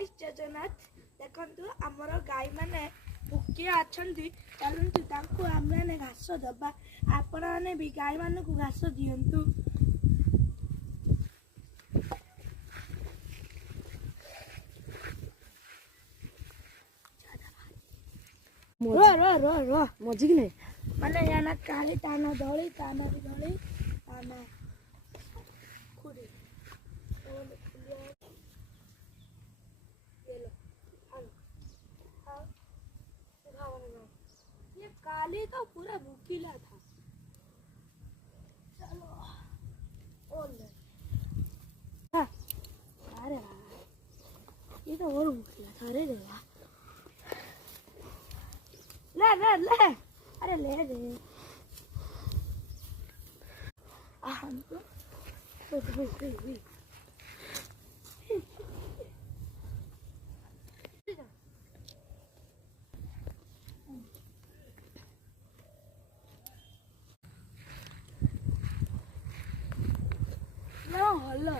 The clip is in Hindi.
जय जगन्नाथ देखु आमर गाई मैंने भूकिया अच्छा चलतु आम घास दबा आपण मैंने भी गाई मान को घास दिंतु। रो रो रो रो मजी की नहीं मैंने यहाँ काली ताना दली ताना भी दली ताना खुदी ये काली तो पूरा भूखीला था। चलो अरे ये तो और भूखीला था। अरे देवा ले ले ले अरे ले रे हम तो ना हल्ला